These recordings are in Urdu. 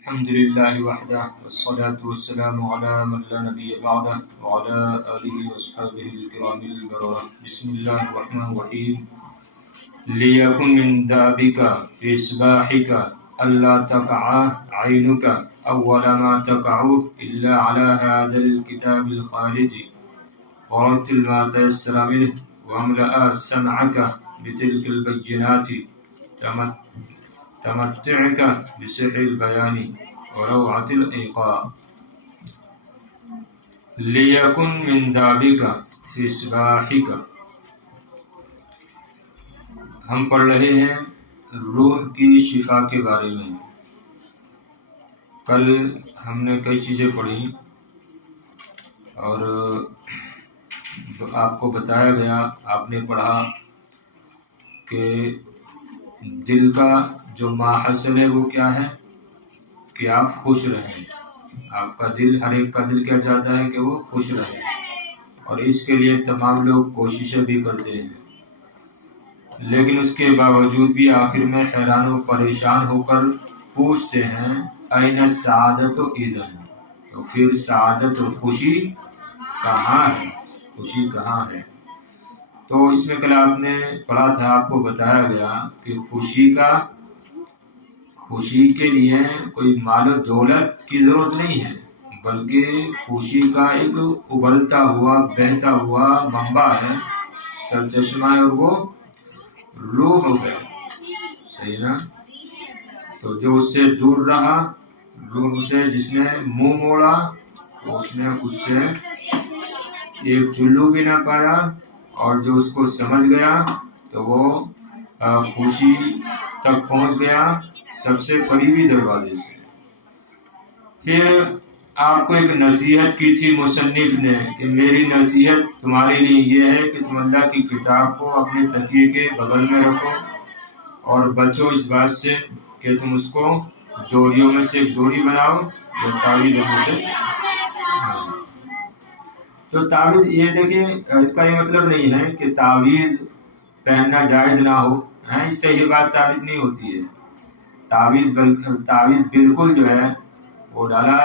الحمد لله وحده والصلاة والسلام على من لا نبي بعده وعلى آله وصحبه الكرام البررة. بسم الله الرحمن الرحيم. ليكن من دابك في إصباحك ألا تقع عينك أول ما تقع إلا على هذا الكتاب الخالد ورتل ما تيسر منه واملأ سمعك بتلك البينات تمتعك بسحر البيان وروعة الإيقاع. ليكن من دابك في إصباحك. ہم پڑھ رہے ہیں روح کی شفا کے بارے میں. کل ہم نے کئی چیزیں پڑھی اور آپ کو بتایا گیا، آپ نے پڑھا کہ دل کا جو ماحصل ہے وہ کیا ہے کہ آپ خوش رہیں. آپ کا دل، ہر ایک کا دل کیا چاہتا ہے کہ وہ خوش رہے، اور اس کے لیے تمام لوگ کوششیں بھی کرتے ہیں، لیکن اس کے باوجود بھی آخر میں حیران و پریشان ہو کر پوچھتے ہیں این السعادت اذن، تو پھر سعادت و خوشی کہاں ہے، خوشی کہاں ہے. تو اس میں کل آپ نے پڑھا تھا، آپ کو بتایا گیا کہ خوشی کے لیے کوئی مال و دولت کی ضرورت نہیں ہے، بلکہ خوشی کا ایک ابلتا ہوا بہتا ہوا منبع ہے، سرچشمہ ہے، اور وہ روح ہے. صحیح نا؟ تو جو اس سے دور رہا، روح سے جس نے منہ موڑا، تو اس نے اس سے ایک چلو بھی نہ پایا، اور جو اس کو سمجھ گیا تو وہ خوشی تک پہنچ گیا سب سے قریبی دروازے سے. پھر آپ کو ایک نصیحت کی تھی مصنف نے کہ میری نصیحت تمہارے لیے یہ ہے کہ تم اللہ کی کتاب کو اپنے تکیے کے بغل میں رکھو اور بچو اس بات سے کہ تم اس کو ڈوریوں میں سے ایک ڈوری بناؤ جو تعویذ میں سے. تو تعویذ، یہ دیکھیں، اس کا یہ مطلب نہیں ہے کہ تعویذ پہننا جائز نہ ہو، اس سے یہ بات ثابت نہیں ہوتی ہے. تعویذ بالکل جو ہے وہ ڈالا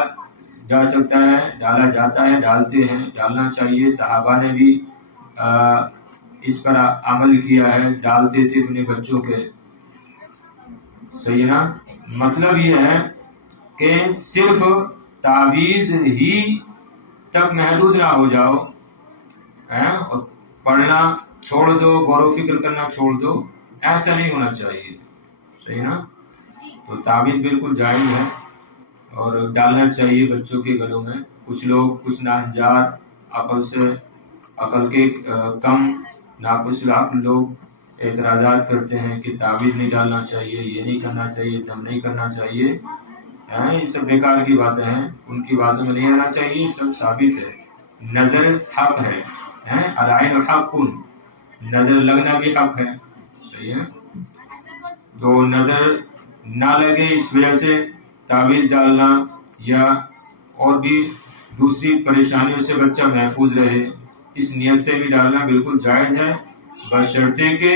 جا سکتا ہے، ڈالا جاتا ہے، ڈالتے ہیں، ڈالنا چاہیے. صحابہ نے بھی اس پر عمل کیا ہے، ڈالتے تھے اپنے بچوں کے. صحیح نا؟ مطلب یہ ہے کہ صرف تعویذ ہی تک محدود نہ ہو جاؤ اور پڑھنا چھوڑ دو، غور و فکر کرنا چھوڑ دو، ایسا نہیں ہونا چاہیے. صحیح نا؟ تو تعویذ بالکل جائز ہے اور ڈالنا چاہیے بچوں کے گلوں میں. کچھ لوگ، کچھ ناہنجار، عقل کے کم ناقص العقل لوگ اعتراضات کرتے ہیں کہ تعویذ نہیں ڈالنا چاہیے، یہ نہیں کرنا چاہیے، دم نہیں کرنا چاہیے. یہ سب بیکار کی باتیں ہیں، ان کی باتوں میں نہیں آنا چاہیے. یہ سب ثابت ہے. نظر حق ہے، العین حق، نظر لگنا بھی حق ہے. صحیح ہے؟ تو نظر نہ لگے اس وجہ سے تعویذ ڈالنا یا اور بھی دوسری پریشانیوں سے بچہ محفوظ رہے، اس نیت سے بھی ڈالنا بالکل جائز ہے، بشرطے کہ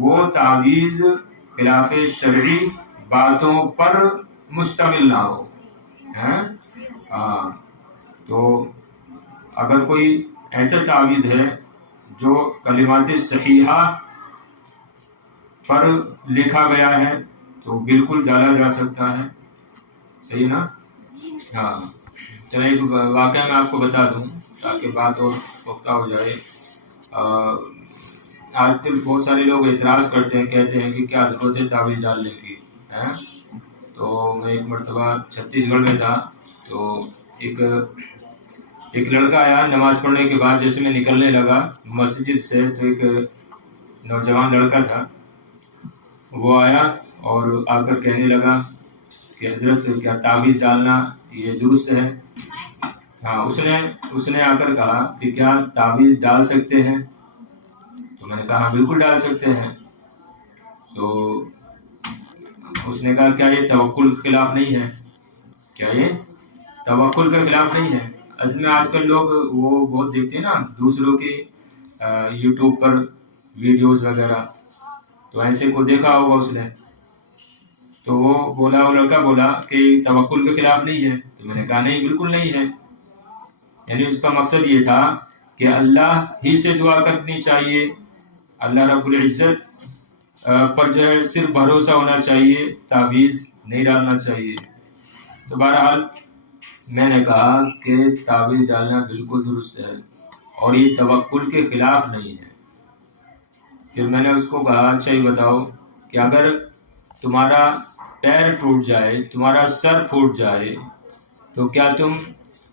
وہ تعویذ خلاف شرعی باتوں پر مشتمل نہ ہو. تو اگر کوئی ایسا تعویذ ہے جو کلمات صحیحہ پر لکھا گیا ہے تو بالکل ڈالا جا سکتا ہے. صحیح نا؟ چلیں ایک واقعہ میں آپ کو بتا دوں تاکہ بات اور پختہ ہو جائے. آج کل بہت سارے لوگ اعتراض کرتے ہیں، کہتے ہیں کہ کیا ضرورت ہے تعویذ ڈالنے کی. تو میں ایک مرتبہ چھتیس گڑھ میں تھا، تو ایک لڑکا آیا نماز پڑھنے کے بعد. جیسے میں نکلنے لگا مسجد سے تو ایک نوجوان لڑکا تھا، وہ آیا اور آ کر کہنے لگا کہ حضرت کیا تعویذ ڈالنا یہ درست ہے؟ اس نے آ کر کہا کہ کیا تعویذ ڈال سکتے ہیں؟ تو میں نے کہا ہاں بالکل ڈال سکتے ہیں. تو اس نے کہا کیا یہ توکل کے خلاف نہیں ہے؟ کیا یہ توکل کے خلاف نہیں ہے؟ اصل میں آج کل لوگ وہ بہت دیکھتے ہیں نا دوسروں کے یوٹیوب پر ویڈیوز وغیرہ، تو ایسے کو دیکھا ہوگا اس نے. تو وہ لڑکا بولا کہ توکل کے خلاف نہیں ہے. تو میں نے کہا نہیں، بالکل نہیں ہے. یعنی اس کا مقصد یہ تھا کہ اللہ ہی سے دعا کرنی چاہیے، اللہ رب العزت پر جو ہے صرف بھروسہ ہونا چاہیے، تعویذ نہیں ڈالنا چاہیے. تو بہرحال میں نے کہا کہ تعویذ ڈالنا بالکل درست ہے اور یہ توکل کے خلاف نہیں ہے. پھر میں نے اس کو کہا اچھا یہ بتاؤ کہ اگر تمہارا پیر ٹوٹ جائے، تمہارا سر پھوٹ جائے، تو کیا تم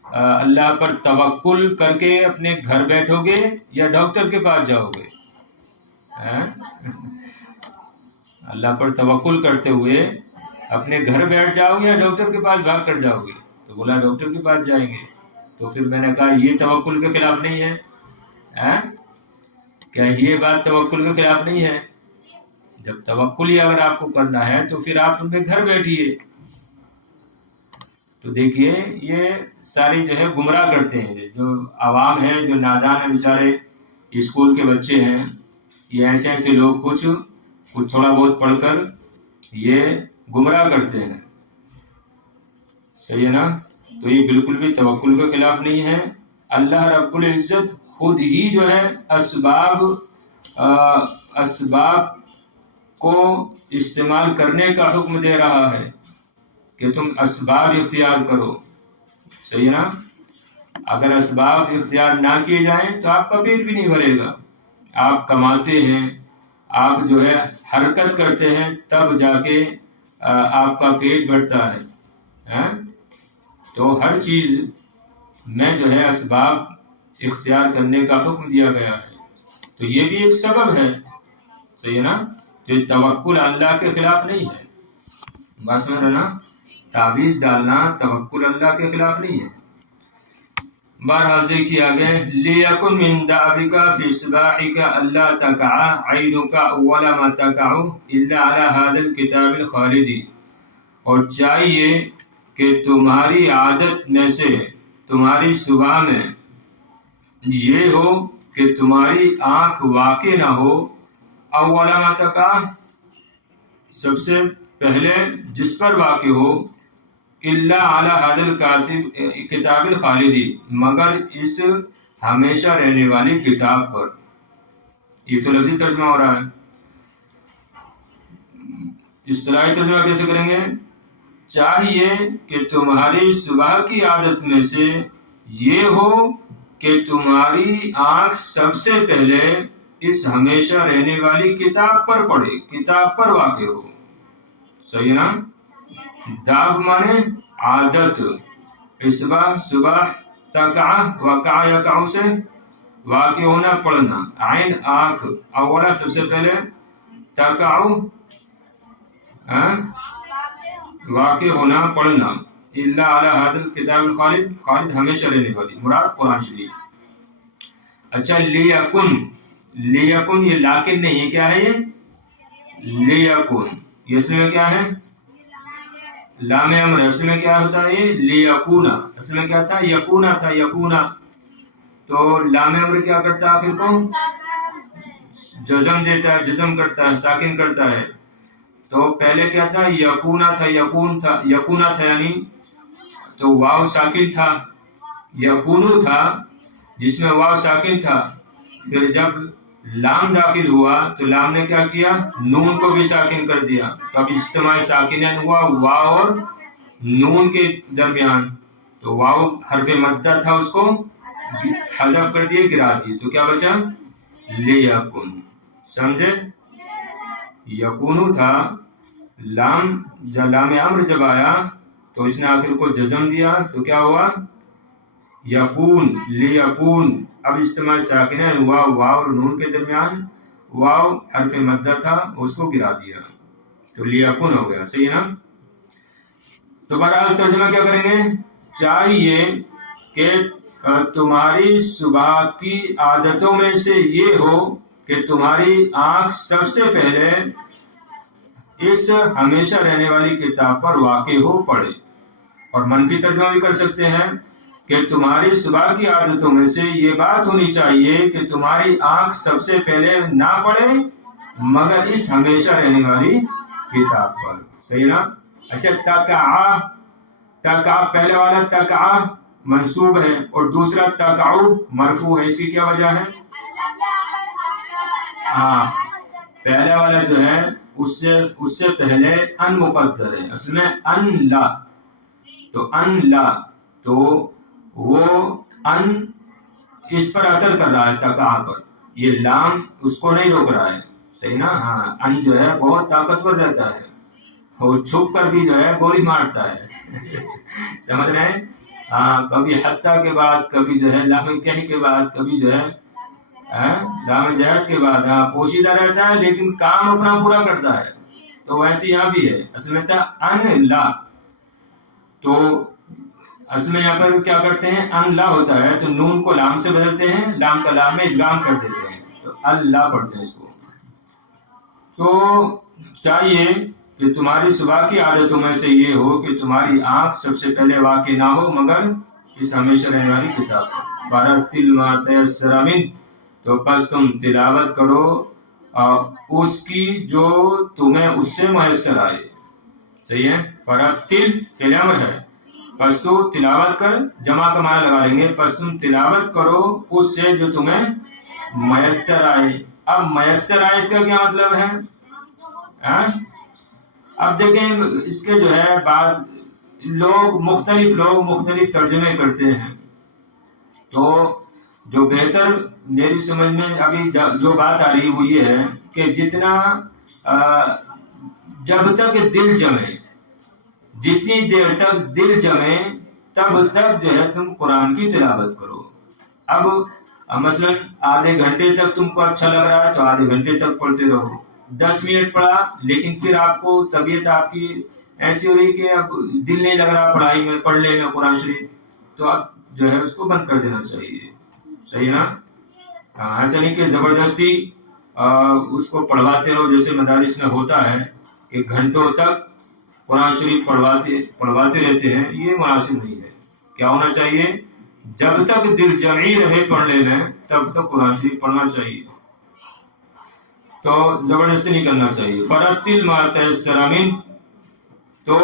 اللہ پر توکل کر کے اپنے گھر بیٹھو گے یا ڈاکٹر کے پاس جاؤ گے؟ اللہ پر توکل کرتے ہوئے اپنے گھر بیٹھ جاؤ گے یا ڈاکٹر کے پاس بھاگ کر جاؤ گے؟ تو بولا ڈاکٹر کے پاس جائیں گے. تو پھر میں نے کہا یہ توکل کے خلاف نہیں ہے؟ کیا یہ بات توکل کے خلاف نہیں ہے؟ جب توکل ہی اگر آپ کو کرنا ہے تو پھر آپ ان پہ گھر بیٹھیے. تو دیکھیے یہ ساری جو ہے گمراہ کرتے ہیں، جو عوام ہے، جو نادان ہیں بیچارے، اسکول کے بچے ہیں، یہ ایسے لوگ کچھ تھوڑا بہت پڑھ کر یہ گمراہ کرتے ہیں. صحیح ہے نا؟ تو یہ بالکل بھی توکل کے خلاف نہیں ہے. اللہ رب العزت خود ہی جو ہے اسباب کو استعمال کرنے کا حکم دے رہا ہے کہ تم اسباب اختیار کرو. صحیح ہے نا؟ اگر اسباب اختیار نہ کیے جائیں تو آپ کا پیٹ بھی نہیں بھرے گا. آپ کماتے ہیں، آپ جو ہے حرکت کرتے ہیں، تب جا کے آپ کا پیٹ بھرتا ہے. تو ہر چیز میں جو ہے اسباب اختیار کرنے کا حکم دیا گیا ہے. تو یہ بھی ایک سبب ہے. صحیح ہے نا؟ تو یہ توکل اللہ کے خلاف نہیں ہے. بات سمجھ رہے نا؟ تعویذ ڈالنا توکل اللہ کے خلاف نہیں ہے. بہرحال دیکھیے آگے، لِيَكُنْ مِنْ دَعْبِكَ فِي صِبَاحِكَ أَلَّا تَقَعَ عَيْنُكَ أَوَّلَ مَا تَقَعُ إِلَّا عَلَى هَذَا الْكِتَابِ الْخَالِدِ. اور چاہیے کہ تمہاری عادت میں سے، تمہاری صبح میں یہ ہو کہ تمہاری آنکھ واقع نہ ہو، اول ما تقع، سب سے پہلے جس پر واقع ہو، الا علی هذا الکتاب الخالدی، مگر اس ہمیشہ رہنے والی کتاب پر. یہ تو لفظی ترجمہ ہو رہا ہے. اصطلاحی ترجمہ کیسے کریں گے؟ چاہیے کہ تمہاری صبح کی عادت میں سے یہ ہو کہ تمہاری آنکھ سب سے پہلے اس ہمیشہ رہنے والی کتاب پر پڑے، کتاب پر واقع ہو. صحیح نا؟ داب مانے عادت، صبح تقع، وقع یقع سے واقع ہونا، پڑھنا. عین آنکھ، اولا سب سے پہلے، تقع واقع ہونا، پڑھنا. الا علی هذا الکتاب الخالد، خالد ہمیشہ رہنے والی، مراد قرآن شریف. اچھا لیکن یہ لاکن نہیں ہے، کیا ہے یہ؟ لیکن یہ اصل میں کیا ہے؟ لام امر. اصل میں کیا ہوتا ہے یہ؟ لیکون. اصل میں کیا تھا؟ یکونا تھا، یکونا. تو لام امر کیا کرتا ہے آخر کو؟ جزم دیتا ہے، جزم کرتا ہے، ساکن کرتا ہے. تو پہلے کیا تھا؟ یکونا تھا، یکونا تھا یعنی تو واو ساکن تھا. یکونو تھا جس میں واو ساکن تھا. پھر جب لام داخل ہوا تو لام نے کیا کیا؟ نون کو بھی ساکن کر دیا. تو اب اجتماع ساکنین ہوا واو اور نون کے درمیان. تو واو حرف مدہ تھا، اس کو حذف کر دیے، گرا دیے. تو کیا بچا؟ لیکن. سمجھے؟ یکونو تھا، لام امر جب آیا تو اس نے آخر کو جزم دیا، تو کیا ہوا؟ یکون، لیکون. اب اجتماع ساکنین ہوا واو اور نون کے درمیان. واو حرف مدہ تھا، اس کو گرا دیا، تو لیکون ہو گیا. صحیح ہے نا؟ تو بہرحال ترجمہ کیا کریں گے؟ چاہیے کہ تمہاری صبح کی عادتوں میں سے یہ ہو کہ تمہاری آنکھ سب سے پہلے اس ہمیشہ رہنے والی کتاب پر واقع ہو، پڑھے. اور منفی ترجمہ بھی کر سکتے ہیں کہ تمہاری صبح کی عادتوں میں سے یہ بات ہونی چاہیے کہ تمہاری آنکھ سب سے پہلے نہ پڑھے مگر اس ہمیشہ رہنے والی کتاب پر. صحیح نا. اچھا تقع، تقع پہلے والا تقع منصوب ہے اور دوسرا تقعو مرفوع ہے، اس کی کیا وجہ ہے؟ ہاں پہلا والا جو ہے اس سے پہلے ان مقدر ہے، اصل میں ان لا، تو ان لا، تو وہ ان اس پر اثر کر رہا ہے تقع پر، یہ لام اس کو نہیں روک رہا ہے. صحیح نا. ہاں ان جو ہے بہت طاقتور رہتا ہے اور چھپ کر بھی جو ہے گولی مارتا ہے. سمجھ رہے ہیں؟ ہاں کبھی حتیٰ کے بعد، کبھی جو ہے لام کہہ کے بعد، کبھی جو ہے لام جہت کے بعد. ہاں پوشیدہ رہتا ہے لیکن کام اپنا پورا کرتا ہے. تو ویسے یہاں بھی ہے، اصل میں تھا ان لا، تو اصل میں یہاں پر کیا کرتے ہیں، ان لا ہوتا ہے تو نون کو لام سے بدلتے ہیں، لام کا لام میں ادغام کر دیتے ہیں، تو اللہ پڑھتے ہیں اس کو. تو چاہیے کہ تمہاری صبح کی عادتوں میں سے یہ ہو کہ تمہاری آنکھ سب سے پہلے واقع نہ ہو مگر اس ہمیشہ رہنے والی کتاب پر. فَرَتِّلْ مَا تَيَسَّرَ مِنْهُ، تو پس تم تلاوت کرو اس کی جو تمہیں اس سے میسر آئے. صحیح ہے. فَرَتِّلْ فعل امر ہے، پس تو تلاوت کر، جمع کا معنی لگا لیں گے، پس تم تلاوت کرو اس سے جو تمہیں میسر آئے. اب میسر آئے اس کا کیا مطلب ہے؟ اب دیکھیں اس کے جو ہے بعض لوگ مختلف ترجمے کرتے ہیں. تو جو بہتر میری سمجھ میں ابھی جو بات آ رہی وہ یہ ہے کہ جتنا جب تک دل جمے، جتنی دیر تک دل جمے تب تک جو ہے تم قرآن کی تلاوت کرو. اب مثلا آدھے گھنٹے تک تم کو اچھا لگ رہا ہے تو آدھے گھنٹے تک پڑھتے رہو. 10 منٹ پڑھا لیکن پھر آپ کو طبیعت آپ کی ایسی ہو رہی کہ اب دل نہیں لگ رہا پڑھائی میں، پڑھنے میں قرآن شریف، تو آپ جو ہے اس کو بند کر دینا چاہیے. صحیح نا. ایسا نہیں کہ زبردستی اس کو پڑھواتے رہو، جیسے مدارس میں ہوتا ہے کہ گھنٹوں تک قرآن شریف پڑھواتے رہتے ہیں، یہ مناسب نہیں ہے. کیا ہونا چاہیے؟ جب تک دل جمعی رہے پڑھنے میں تب تک قرآن شریف پڑھنا چاہیے، تو زبردستی نہیں کرنا چاہیے. فَرَتِّلْ مَا تَيَسَّرَ مِنْهُ، تو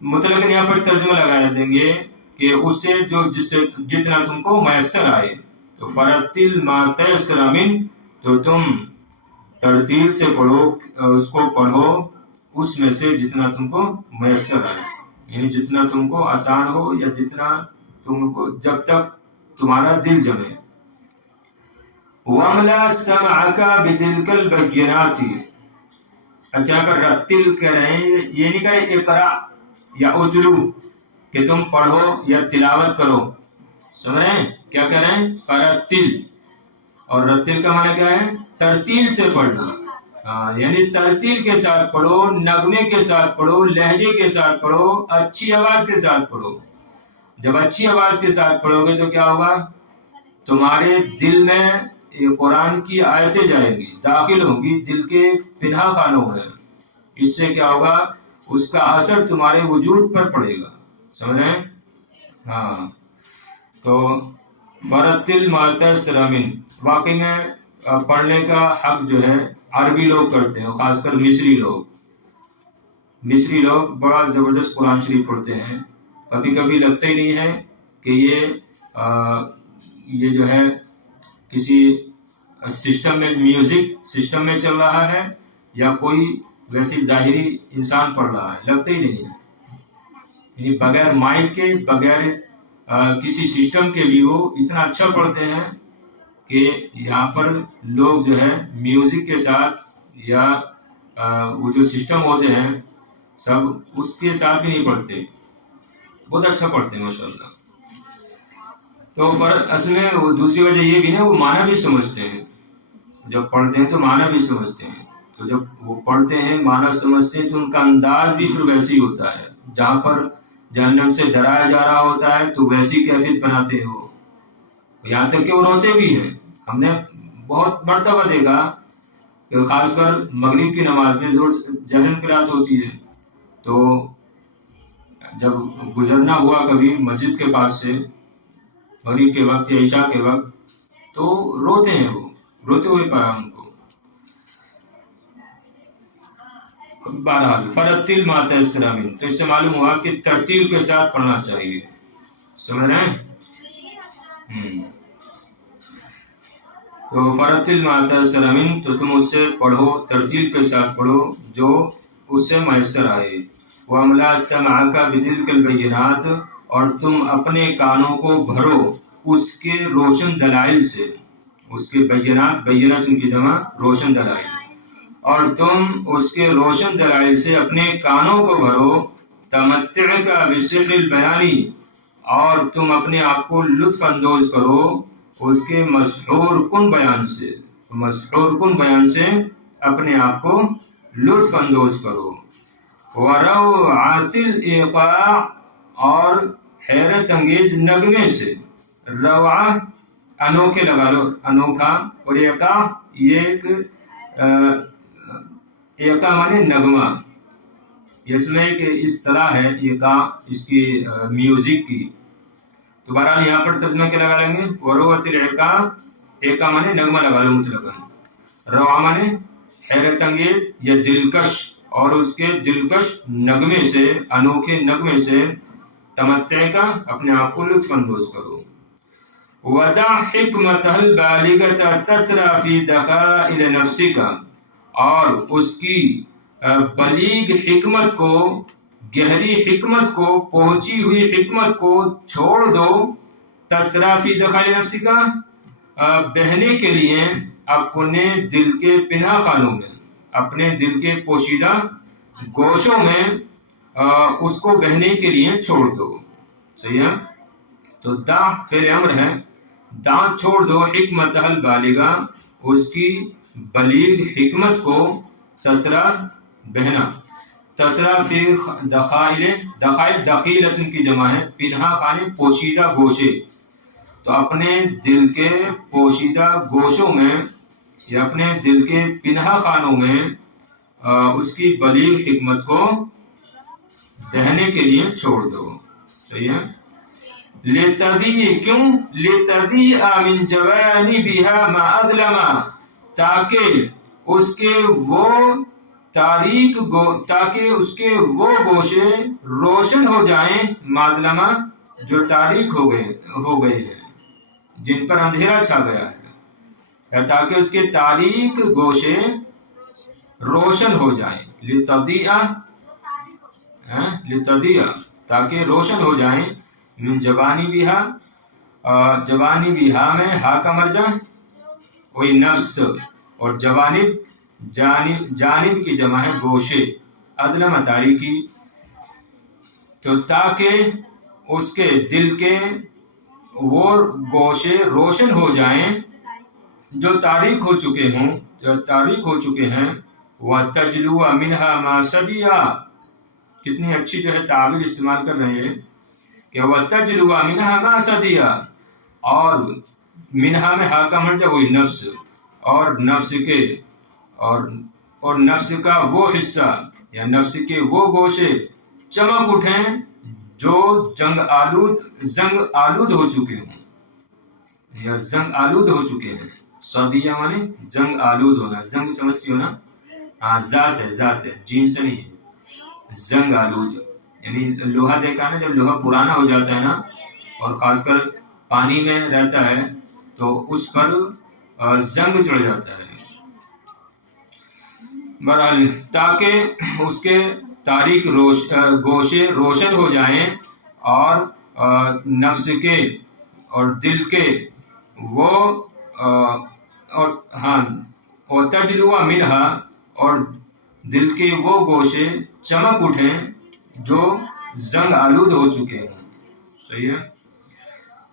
مطلق یہاں پر ترجمہ لگایا دیں گے کہ اس سے جو جتنا تم کو میسر آئے. تو فَرَتِّلْ مَا تَيَسَّرَ مِنْهُ، تو تم ترتیل سے پڑھو، اس کو پڑھو اس میں سے جتنا تم کو میسر آئے، یعنی جتنا تم کو آسان ہو یا جتنا تم کو، جب تک تمہارا دل جمے. وَامْلَأْ سَمْعَكَ بِتِلْكَ الْبَيِّنَاتِ. اچھا پر رتل کہہ رہے ہیں، یہ نہیں کہہ اقرا یا اتلو کہ تم پڑھو یا تلاوت کرو. سمجھ رہے ہیں کیا کہہ رہے ہیں؟ فرتل، اور رتل کا معنی کیا ہے؟ ترتیل سے پڑھنا. یعنی ترتیل کے ساتھ پڑھو، نغمے کے ساتھ پڑھو، لہجے کے ساتھ پڑھو، اچھی آواز کے ساتھ پڑھو. جب اچھی آواز کے ساتھ پڑھو گے تو کیا ہوگا؟ تمہارے دل میں یہ قرآن کی آیتیں جائیں گی، داخل ہوں گی دل کے پنہا خانوں میں. اس سے کیا ہوگا؟ اس کا اثر تمہارے وجود پر پڑے گا. سمجھ رہے ہیں؟ ہاں. تو فَرَتِّلْ مَا تَيَسَّرَ مِنْهُ، واقعی میں پڑھنے کا حق جو ہے عربی لوگ کرتے ہیں، خاص کر مصری لوگ بڑا زبردست قرآن شریف پڑھتے ہیں. کبھی کبھی لگتا ہی نہیں ہے کہ یہ جو ہے کسی سسٹم میں، میوزک سسٹم میں چل رہا ہے یا کوئی ویسی ظاہری انسان پڑھ رہا ہے، لگتا ہی نہیں ہے. یعنی بغیر مائک کے، بغیر کسی سسٹم کے بھی وہ اتنا اچھا پڑھتے ہیں کہ یہاں پر لوگ جو ہے میوزک کے ساتھ یا وہ جو سسٹم ہوتے ہیں سب اس کے ساتھ بھی نہیں پڑھتے، بہت اچھا پڑھتے ہیں ماشاءاللہ. تو اصل میں دوسری وجہ یہ بھی نا، وہ معنی بھی سمجھتے ہیں. جب پڑھتے ہیں تو معنی بھی سمجھتے ہیں، تو جب وہ پڑھتے ہیں معنی سمجھتے ہیں تو ان کا انداز بھی پھر ویسے ہی ہوتا ہے. جہاں پر جہنم سے ڈرایا جا رہا ہوتا ہے تو ویسی کیفیت بناتے ہیں وہ، یہاں تک کہ وہ روتے بھی ہیں. ہم نے بہت مرتبہ دیکھا کہ خاص کر مغرب کی نماز میں زور سے جہرن قرات ہوتی ہے، تو جب گزرنا ہوا کبھی مسجد کے پاس سے مغرب کے وقت یا عشاء کے وقت، تو روتے ہیں، وہ روتے ہوئے پایا ان کو. بہرحال فرتل ما تیسر من، تو اس سے معلوم ہوا کہ ترتیل کے ساتھ پڑھنا چاہیے. سمجھ رہے ہیں؟ تو فرتل ما تیسر من، تو تم اس سے پڑھو، ترتیل کے ساتھ پڑھو جو اس سے میسر آئے. وَأَمْلَأْ سَمْعَكَ بِتِلْكَ الْبَيِّنَاتِ، اور تم اپنے کانوں کو بھرو اس کے روشن دلائل سے، اس کے بینات، بینات ان کی جمع روشن دلائل، اور تم اس کے روشن دلائل سے اپنے کانوں کو بھرو. تمتعک بسر البیانی، اور تم اپنے آپ کو لطف اندوز کرو اس کے مسحور کن بیان سے، مسحور کن بیان سے اپنے آپ کو لطف اندوز کرو. وروعۃ الایقاع، اور حیرت انگیز نغمے سے. روعہ انوکھے لگا لو، انوکھا، اور ایقاع یہ ایک ایقاع مانے نغمہ. اس میں ایک اصطلاح ہے ایقاع، اس کی میوزک کی. تو بہرحال یہاں پر ترجمہ کیا لگا لیں گے؟ وروعۃ الایقاع، ایقاع مانے نغمہ لگا لو مطلقاً. روعہ مانے حیرت انگیز یا دلکش، اور اس کے دلکش نغمے سے، انوکھے نغمے سے تمتع کا اپنے آپ کو لطف اندوز کرو. وَدَعْ حِكْمَتَهَ الْبَالِغَةَ تَسْرَى فِي دَخَائِلِ نَفْسِكَ، اور اس کی بلیغ حکمت کو، گہری حکمت کو، پہنچی ہوئی حکمت کو چھوڑ دو. تسرا فی دخائل نفسک، بہنے کے لیے اپنے دل کے پناہ خانوں میں، اپنے دل کے پوشیدہ گوشوں میں اس کو بہنے کے لیے چھوڑ دو. صحیح ہے؟ تو دا فعل امر ہے، دا چھوڑ دو، حکمت البالغہ، اس کی بلیغ حکمت کو، تسرا بہنا. تسرا فی دخائل، دخائل دخیلت کی جمع ہے، پنہا خانے، پوشیدہ گوشے. تو اپنے دل کے پوشیدہ گوشوں میں یا اپنے دل کے پنہا خانوں میں اس کی بلیغ حکمت کو بہنے کے لیے چھوڑ دو. صحیح ہے؟ لتضیع، کیوں؟ لتضیع من جوانبها ما اظلم، تاکہ اس کے وہ تاریک تاکہ اس کے وہ گوشے روشن ہو جائیں، مادلما جو تاریک ہو گئے ہیں، جن پر اندھیرا چھا گیا ہے، تاکہ اس کے تاریک گوشے روشن ہو جائیں. لتضیع تاکہ روشن ہو جائیں. من جوانبها، جوانبها میں ہا کا مرجع وہی نفس، اور جانب کی جمع ہے گوشے، اظلم تاریکی. تو تاکہ اس کے دل کے وہ گوشے روشن ہو جائیں جو تاریک ہو چکے ہوں، جو تاریک ہو چکے ہیں. وَتَجْلُوَ مِنْهَا مَا سَدِيَا، کتنی اچھی جو ہے تعبیر استعمال کر رہے ہیں کہ وَتَجْلُوَ مِنْهَا مَا سَدِيَا، اور منہا میں ہا کا مرجع وہی نفس، اور نفس کے اور نفس کا وہ حصہ یا نفس کے وہ گوشے چمک اٹھیں جو زنگ آلود ہو چکے ہوں یا زنگ آلود ہو چکے ہیں. سعودیہ مانے زنگ آلود ہونا، زنگ سمجھتی ہو نا؟ ہاں، زا سے، جیم سے نہیں ہے. زنگ آلود یعنی لوہا دیکھا نا، جب لوہا پرانا ہو جاتا ہے نا، اور خاص کر پانی میں رہتا ہے تو اس پر زنگ چڑھ جاتا ہے. بہرحال تاکہ اس کے تاریک گوشے روشن ہو جائیں، اور نفس کے اور دل کے وہ اور تجلوہ منہا، اور دل کے وہ گوشے چمک اٹھیں جو زنگ آلود ہو چکے ہیں. صحیح ہے؟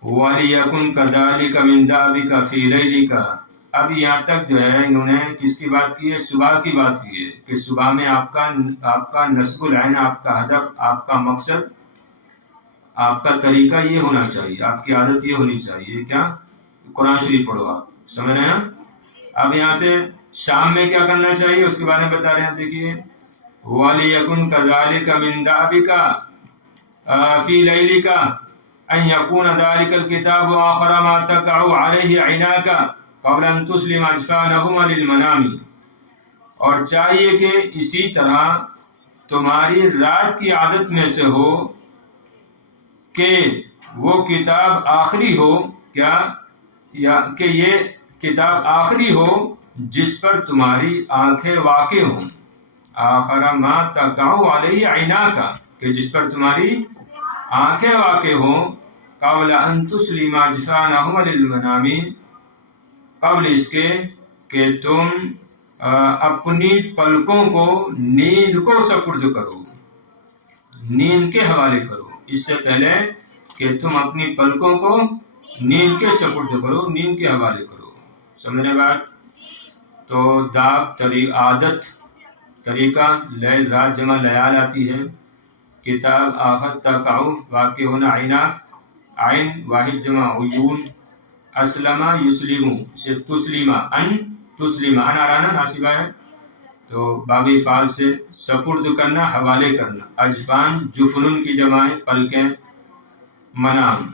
وَلِيَكُنْ كَذَلِكَ مِنْ دَابِكَ فِي لَيْلِكَ. اب یہاں تک جو ہے انہوں نے کس کی بات کی ہے؟ صبح کی بات کی ہے، کہ صبح میں آپ کا نصب العین، آپ کا ہدف، آپ کا مقصد، آپ کا طریقہ یہ ہونا چاہیے، آپ کی عادت یہ ہونی چاہیے. کیا؟ قرآن شریف پڑھو. آپ سمجھ رہے ہیں؟ اب یہاں سے شام میں کیا کرنا چاہیے اس کے بارے میں بتا رہے ہیں. دیکھیے، وَلِيَكُنْ كَذَلِكَ مِنْ دَابِكَ فِي لَيْلِكَ أَنْ يَكُونَ ذَلِكَ الْكِتَابُ آخَرَ مَا تَقَعُ عَلَيْهِ عَيْنَاكَ قَبْلَ أَنْ تُسْلِمَ أَجْفَانَهُمَا لِلْمَنَامِ. اور چاہیے کہ اسی طرح تمہاری رات کی عادت میں سے ہو کہ وہ کتاب آخری ہو کیا، یا کہ یہ کتاب آخری ہو جس پر تمہاری آنکھیں واقع ہوں، آخر ما تقع علیہ عیناک، کہ جس پر تمہاری آنکھیں واقع ہوں، قبل ان تسلم اجفانہم للمنام، قبل اس کے کہ تم اپنی پلکوں کو نیند کو سپرد کرو، نیند کے حوالے کرو، اس سے پہلے کہ تم اپنی پلکوں کو نیند کے سپرد کرو، نیند کے حوالے کرو. سمجھنے بات؟ تو داب عادت، طریقہ، لیل رات جمع لیال آتی ہے، کتاب آخر تقع واقع ہونا، عیناک عین واحد جمع عیون، اسلم یسلم سے تسلیمہ، ان تسلیمہ، ان آرانا ناصبہ ہے تو باب افعال سے سپرد کرنا، حوالے کرنا. اجفان جفنن کی جمع ہے، پلکیں. منام،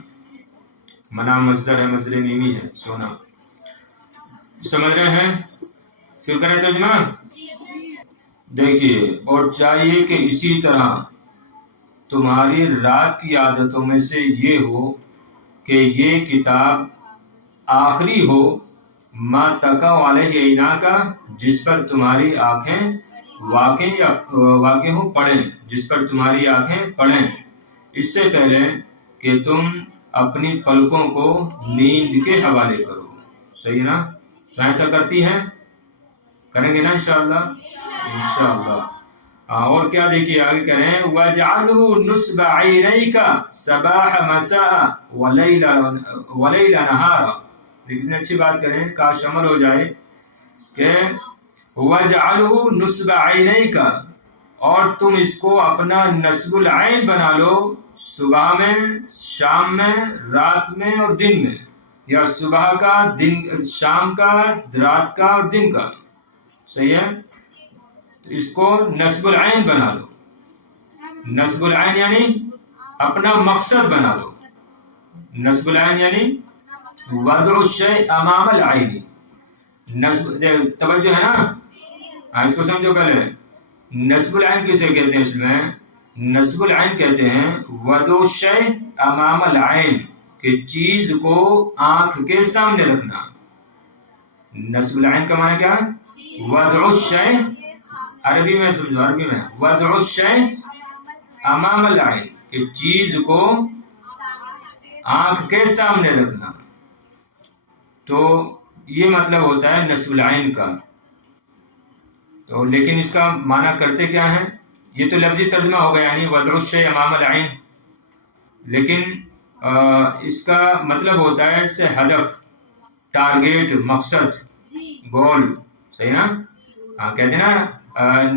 منام مصدر ہے، مصدر میمی ہے، سونا. سمجھ رہے ہیں؟ پھر کریں ترجمہ. دیکھیے، اور چاہیے کہ اسی طرح تمہاری رات کی عادتوں میں سے یہ ہو کہ یہ کتاب آخری ہو، ما تقع علیہ عیناک، جس پر تمہاری آنکھیں واقع ہوں، پڑھیں، جس پر تمہاری آنکھیں پڑھیں، اس سے پہلے کہ تم اپنی پلکوں کو نیند کے حوالے کرو. صحیح نا؟ تو ایسا کرتی ہیں، کریں گے نا انشاءاللہ. انشاءاللہ. اور کیا دیکھیے آگے کہہ رہے ہیں، وَجْعَلْهُ نُصْبَ عَيْنَيْكَ صَبَاحَ مَسَاءَ وَلَيْلَ نَهَارًا. لیکن اچھی بات کریں، کاش عمل ہو جائے کہ وَجْعَلْهُ نُصْبَ عَيْنَيْكَ، اور تم اس کو اپنا نصب العین بنا لو، صبح میں، شام میں، رات میں اور دن میں، یا صبح کا، دن، شام کا، رات کا اور دن کا. صحیح ہے؟ تو اس کو نصب العین بنا لو. نصب العین یعنی اپنا مقصد بنا لو. نصب العین یعنی وضع الشیء امام العین. نصب، توجہ ہے نا، اس کو سمجھو پہلے. نصب العین کسے کہتے ہیں؟ اس میں نصب العین کہتے ہیں وضع الشیء امام العین، کہ چیز کو آنکھ کے سامنے رکھنا. نصب العین کا معنی کیا ہے؟ وضع الشیء، عربی میں سمجھو، عربی میں وضع الشیء امام العین، کہ چیز کو آنکھ کے سامنے رکھنا. تو یہ مطلب ہوتا ہے نصب العین کا. تو لیکن اس کا معنی کرتے کیا ہے؟ یہ تو لفظی ترجمہ ہوگا، یعنی وضع الشیء امام العین، لیکن اس کا مطلب ہوتا ہے اس سے ہدف، ٹارگیٹ، مقصد، گول. صحیح نا؟ کہتے ہیں نا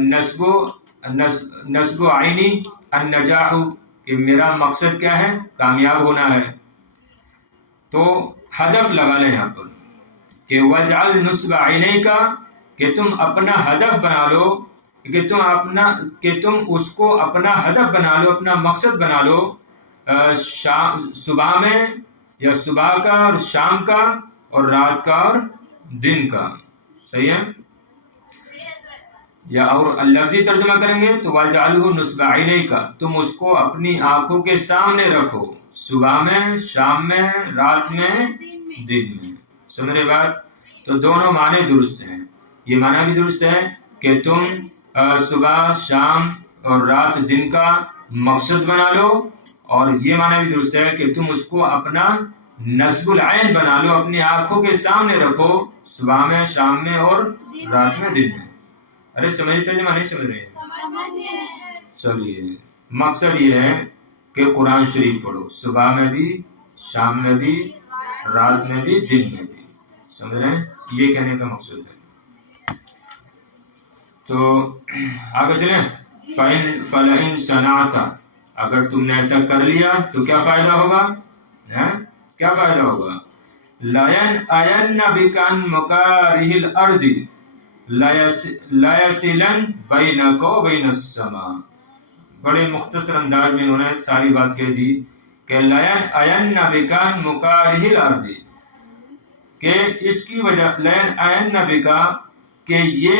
نصب عینی النجاح، کہ میرا مقصد کیا ہے؟ کامیاب ہونا ہے. تو ہدف لگا لیں یہاں پر کہ وجعل نصب عینیک، کہ تم اپنا ہدف بنا لو، کہ تم اس کو اپنا ہدف بنا لو، اپنا مقصد بنا لو، صبح میں، یا صبح کا اور شام کا اور رات کا اور دن کا. صحیح ہے؟ یا اور لفظی ترجمہ کریں گے تو وَجْعَلْهُ نُصْبَ عَيْنَيْكَ، تم اس کو اپنی آنکھوں کے سامنے رکھو، صبح میں، شام میں، رات میں، دن میں. سمجھ رہے بات؟ تو دونوں معنی درست ہیں. یہ معنی بھی درست ہے کہ تم صبح، شام اور رات، دن کا مقصد بنا لو، اور یہ معنی بھی درست ہے کہ تم اس کو اپنا نصب العین بنا لو، اپنی آنکھوں کے سامنے رکھو، صبح میں، شام میں اور رات میں، دن میں. ارے سمجھ ترجمہ نہیں سمجھ رہے؟ چلیے، مقصد یہ ہے کہ قرآن شریف پڑھو، صبح میں بھی، شام میں بھی، رات میں بھی، دن میں بھی. سمجھ رہے ہیں؟ یہ کہنے کا مقصد ہے. تو آگے چلیں. فَلَئِن صَنَعْتَ، اگر تم نے ایسا کر لیا تو کیا فائدہ ہوگا؟ کیا فائدہ ہوگا؟ لَيَنْأَيَنَّ بِكَ عَنْ مَكَارِهِ الْأَرْضِ لَيَصِلَنَّ بَيْنَكَ وَبَيْنَ السَّمَاءِ. بڑے مختصر انداز میں انہوں نے ساری بات کہہ دی کہ لَيَنْأَيَنَّ بِكَ عَنْ مَكَارِهِ الْأَرْضِ، کہ اس کی وجہ، لَيَنْأَيَنَّ بِكَ، کہ یہ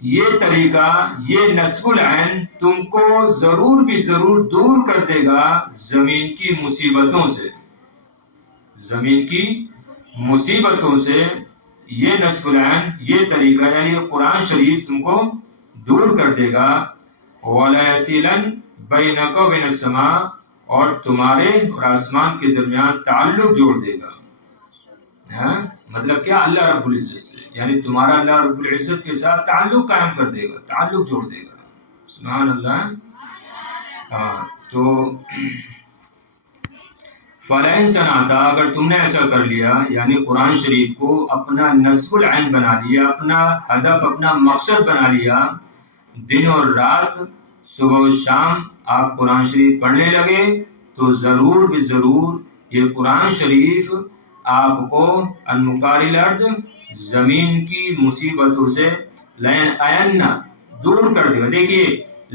یہ طریقہ، یہ نصب العین تم کو ضرور بھی ضرور دور کر دے گا زمین کی مصیبتوں سے، زمین کی مصیبتوں سے۔ یہ نصب العین، یہ طریقہ یعنی یہ قرآن شریف تم کو دور کر دے گا۔ وَلَا يَسِيلًا بَيْنَكَ وَبَيْنَ السَّمَاءِ، اور تمہارے اور آسمان کے درمیان تعلق جوڑ دے گا۔ مطلب کیا؟ اللہ رب العزت سے، یعنی تمہارا اللہ رب العزت کے ساتھ تعلق قائم کر دے گا، تعلق جوڑ دے گا۔ سبحان اللہ۔ تو فَلَئِن صَنَعْتَ، اگر تم نے ایسا کر لیا، یعنی قرآن شریف کو اپنا نصب العین بنا لیا، اپنا ہدف، اپنا مقصد بنا لیا، دن اور رات، صبح و شام آپ قرآن شریف پڑھنے لگے، تو ضرور بھی ضرور یہ قرآن شریف آپ کو انمکاری الارض، زمین کی مصیبتوں سے، لین ایننا، دور کر دے گا۔ دیکھیے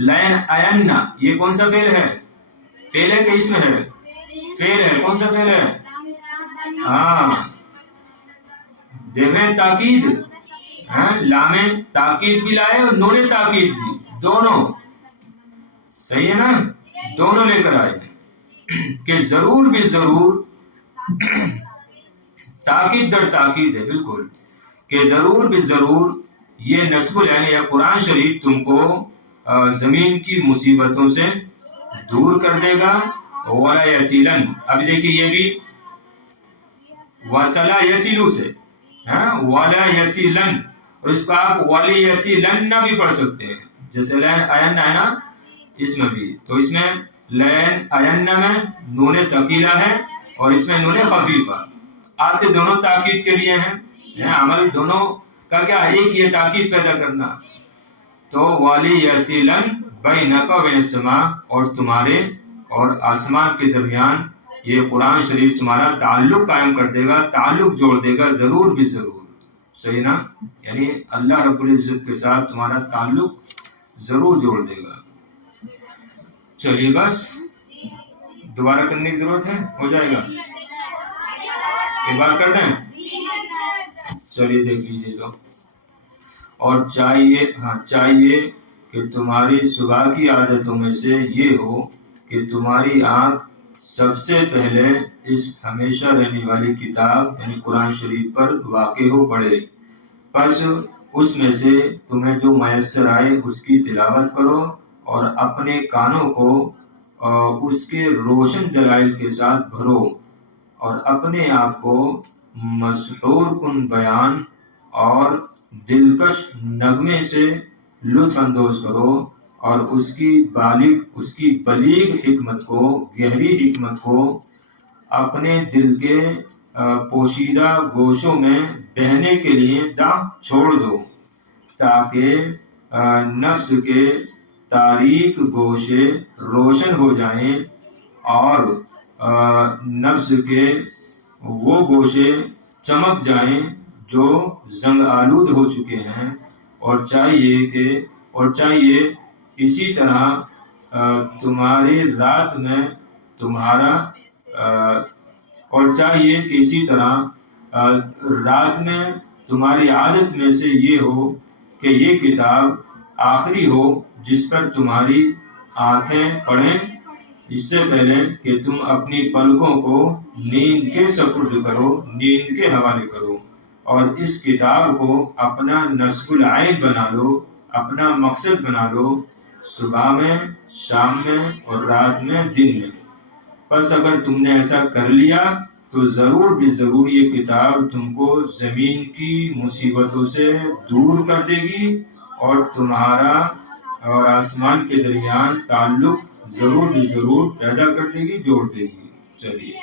لین ایننا یہ کون سا فعل ہے؟ فعل ہے کہ اسم ہے؟ فعل ہے۔ کون سا فعل ہے؟ دیکھ رہے ہیں تاکید، لام تاکید بھی لائے اور نون تاکید بھی، دونوں صحیح ہے نا، دونوں لے کر آئے کہ ضرور بھی ضرور، تاکید در تاکید ہے بالکل، کہ ضرور بھی ضرور یہ نصب العین یا قرآن شریف تم کو زمین کی مصیبتوں سے دور کر دے گا۔ وَلَا يَسِيلًا، اب دیکھیے یہ بھی وَصَلَ يَسِلُ سے، وَلَا يَسِيلًا، اور اس کو آپ وَلِيَسِيلَنَّ بھی پڑھ سکتے ہیں، جیسے لین عین ہے نا، اس میں بھی، تو اس میں لین عین میں نون ثقیلہ ہے اور اس میں نون خفیفہ، آتے دونوں تاکید کے لیے ہیں، عمل دونوں کا کیا ہے؟ ایک یہ تاکید پیدا کرنا۔ تو وَلِيَسِيلًا بَيْنَكَ وَبَيْنَ السَّمَاءِ، اور تمہارے اور آسمان کے درمیان یہ قرآن شریف تمہارا تعلق قائم کر دے گا، تعلق جوڑ دے گا، ضرور بھی ضرور، صحیح نا، یعنی اللہ رب العزت کے ساتھ تمہارا تعلق ضرور جوڑ دے گا۔ چلیے بس دوبارہ کرنے کی ضرورت ہے؟ ہو جائے گا؟ ایک بار کر دیں؟ چلیے دیکھ لیجیے تو۔ اور چاہیے کہ تمہاری صبح کی عادتوں میں سے یہ ہو کہ تمہاری آنکھ سب سے پہلے اس ہمیشہ رہنے والی کتاب یعنی قرآن شریف پر واقع ہو پڑے، پس اس میں سے تمہیں جو میسر آئے اس کی تلاوت کرو، اور اپنے کانوں کو اس کے روشن دلائل کے ساتھ بھرو، اور اپنے آپ کو مسحور کن بیان اور دلکش نغمے سے لطف اندوز کرو، اور اس کی بلیغ حکمت کو، گہری حکمت کو اپنے دل کے پوشیدہ گوشوں میں بہنے کے لیے چھوڑ دو، تاکہ نفس کے تاریک گوشے روشن ہو جائیں اور نفس کے وہ گوشے چمک جائیں جو زنگ آلود ہو چکے ہیں، اور چاہیے اسی طرح تمہاری رات میں رات میں تمہاری عادت میں سے یہ ہو کہ یہ کتاب آخری ہو جس پر تمہاری آنکھیں پڑھیں، اس سے پہلے کہ تم اپنی پلکوں کو نیند کے سپرد کرو، نیند کے حوالے کرو، اور اس کتاب کو اپنا نصب العین بنا لو، اپنا مقصد بنا لو، صبح میں، شام میں اور رات میں، دن میں۔ پس اگر تم نے ایسا کر لیا تو ضرور بھی ضرور یہ کتاب تم کو زمین کی مصیبتوں سے دور کر دے گی، اور تمہارا اور آسمان کے درمیان تعلق ضرور بھی ضرور پیدا کر دے گی، جوڑ دے گی۔ چلیے